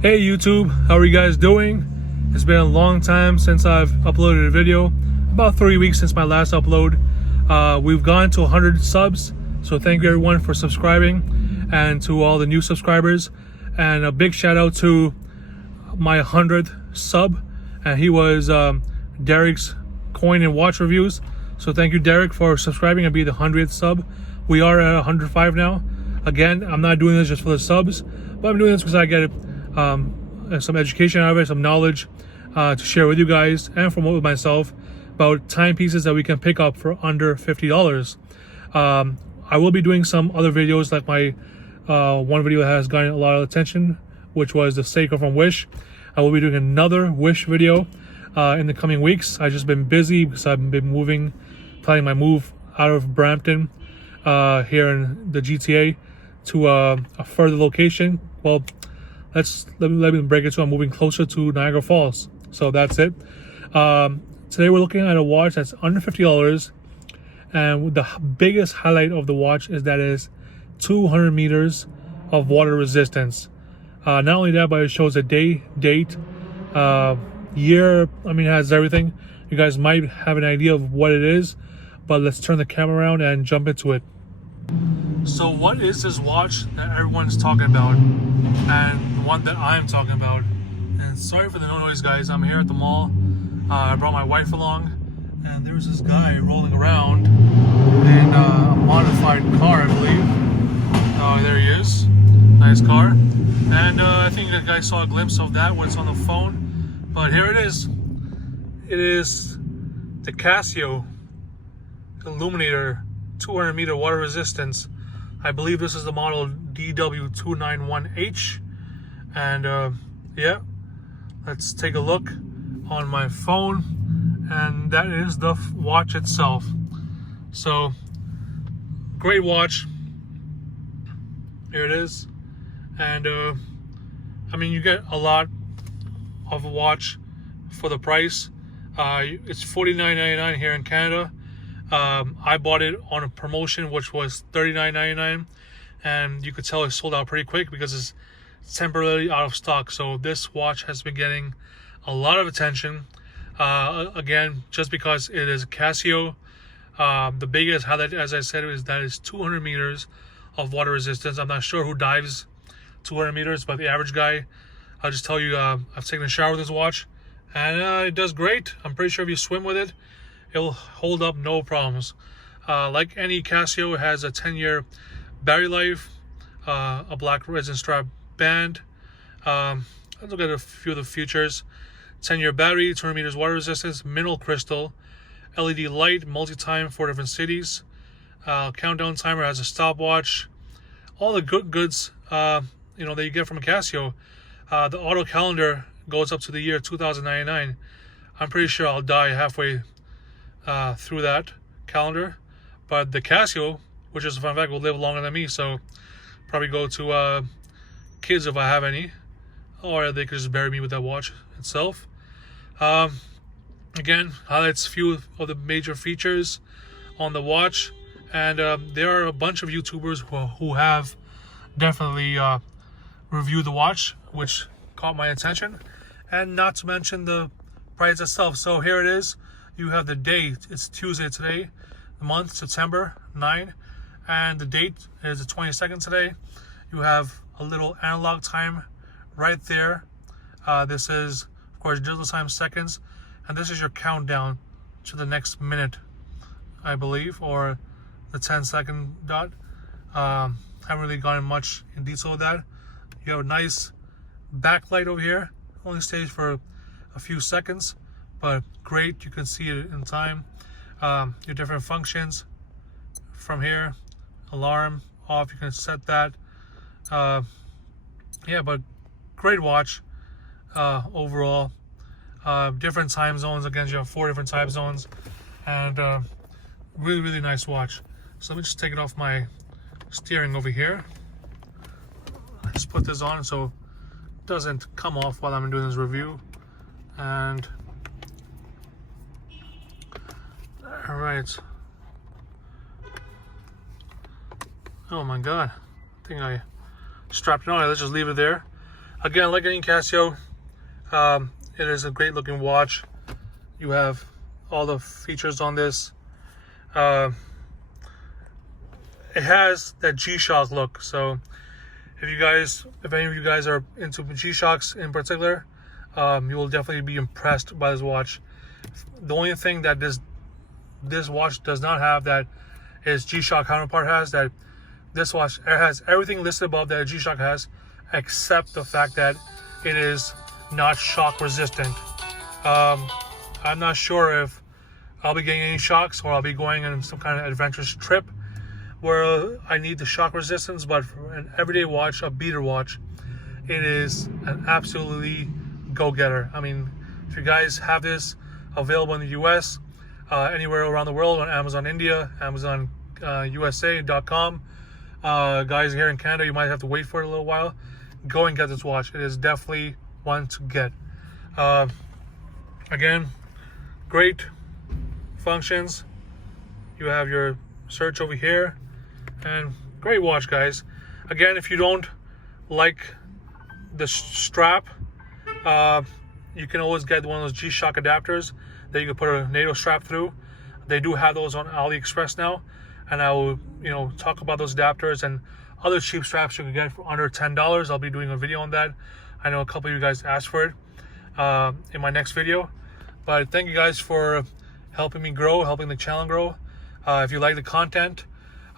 Hey YouTube, how are you guys doing? It's been a long time since I've uploaded a video, about 3 weeks since my last upload. We've gone to 100 subs, so thank you everyone for subscribing, and to all the new subscribers. And a big shout out to my 100th sub, and he was Derek's Coin and Watch Reviews. So thank you, Derek, for subscribing and being the 100th sub. We are at 105 now. Again, I'm not doing this just for the subs, but I'm doing this because I get some education out of it, some knowledge to share with you guys and promote with myself about timepieces that we can pick up for under $50. I will be doing some other videos, like my one video that has gotten a lot of attention, which was the Seiko from Wish. I will be doing another Wish video in the coming weeks. I've just been busy because I've been planning my move out of Brampton here in the GTA to a further location. Well, let me break it. So I'm moving closer to Niagara Falls. So that's it. Today we're looking at a watch that's under $50, and the biggest highlight of the watch is that it is 200 meters of water resistance. Not only that, but it shows a day, date, year. I mean, it has everything. You guys might have an idea of what it is, but let's turn the camera around and jump into it. So what is this watch that everyone's talking about, and the one that I'm talking about? And sorry for the noise, guys. I'm here at the mall. I brought my wife along, and there's this guy rolling around in a modified car, I believe. Oh, there he is. Nice car. And I think the guy saw a glimpse of that when it's on the phone. But here it is. It is the Casio Illuminator 200 meter water resistance. I believe this is the model DW291H. And yeah, let's take a look on my phone, and that is the watch itself. So great watch. Here it is. And I mean, you get a lot of a watch for the price. It's $49.99 here in Canada. I bought it on a promotion, which was $39.99, and you could tell it sold out pretty quick because it's temporarily out of stock. So this watch has been getting a lot of attention, again, just because it is Casio. The biggest highlight, as I said, is that it's 200 meters of water resistance. I'm not sure who dives 200 meters, but the average guy, I'll just tell you, I've taken a shower with this watch, and it does great. I'm pretty sure if you swim with it, it'll hold up no problems. Like any Casio, it has a 10-year battery life, a black resin strap band. Let's look at a few of the features. 10-year battery, 200 meters water resistance, mineral crystal, LED light, multi-time, 4 different cities. Countdown timer, has a stopwatch. All the goods that you get from a Casio. The auto calendar goes up to the year 2099. I'm pretty sure I'll die halfway through that calendar, but the Casio, which is a fun fact, will live longer than me, so probably go to kids if I have any, or they could just bury me with that watch itself. Again, highlights a few of the major features on the watch, and there are a bunch of YouTubers who have definitely reviewed the watch, which caught my attention, and not to mention the price itself. So here it is. You have the date. It's Tuesday today, the month September 9, and the date is the 22nd today. You have a little analog time right there. This is, of course, digital time seconds, and this is your countdown to the next minute, I believe, or the 10-second dot. Haven't really gone much in detail with that. You have a nice backlight over here. Only stays for a few seconds, but great. You can see it in time. Your different functions from here. Alarm off, you can set that. Yeah, but great watch overall. Different time zones. Again, you have 4 different time zones, and really nice watch. So let me just take it off my steering over here. I just put this on so it doesn't come off while I'm doing this review. And all right. Oh my god, I think I strapped it on. Let's just leave it there. Again, like any Casio, it is a great looking watch. You have all the features on this. It has that G-Shock look. So if any of you guys are into G-Shocks in particular, you will definitely be impressed by this watch. The only thing that this watch does not have that its G-Shock counterpart has, that this watch has everything listed above that a G-Shock has, except the fact that it is not shock resistant. I'm not sure if I'll be getting any shocks or I'll be going on some kind of adventurous trip where I need the shock resistance, but for an everyday watch, a beater watch, it is an absolutely go-getter. I mean, if you guys have this available in the US, anywhere around the world, on Amazon India, Amazon USA.com, guys here in Canada, you might have to wait for it a little while. Go and get this watch. It is definitely one to get. Again, great functions. You have your search over here, and great watch, guys. Again, if you don't like the strap, you can always get one of those G-Shock adapters that you can put a NATO strap through. They do have those on AliExpress now, and I will, talk about those adapters and other cheap straps you can get for under $10. I'll be doing a video on that. I know a couple of you guys asked for it in my next video. But thank you guys for helping me grow, helping the channel grow. If you like the content,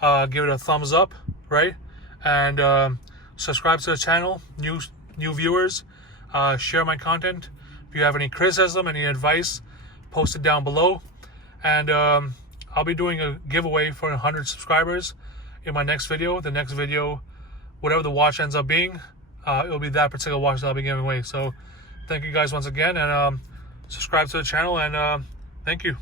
give it a thumbs up, right? And subscribe to the channel. New viewers, share my content. If you have any criticism, any advice, post it down below. And I'll be doing a giveaway for 100 subscribers in my next video. The next video, whatever the watch ends up being, it'll be that particular watch that I'll be giving away. So thank you guys once again, and subscribe to the channel, and thank you.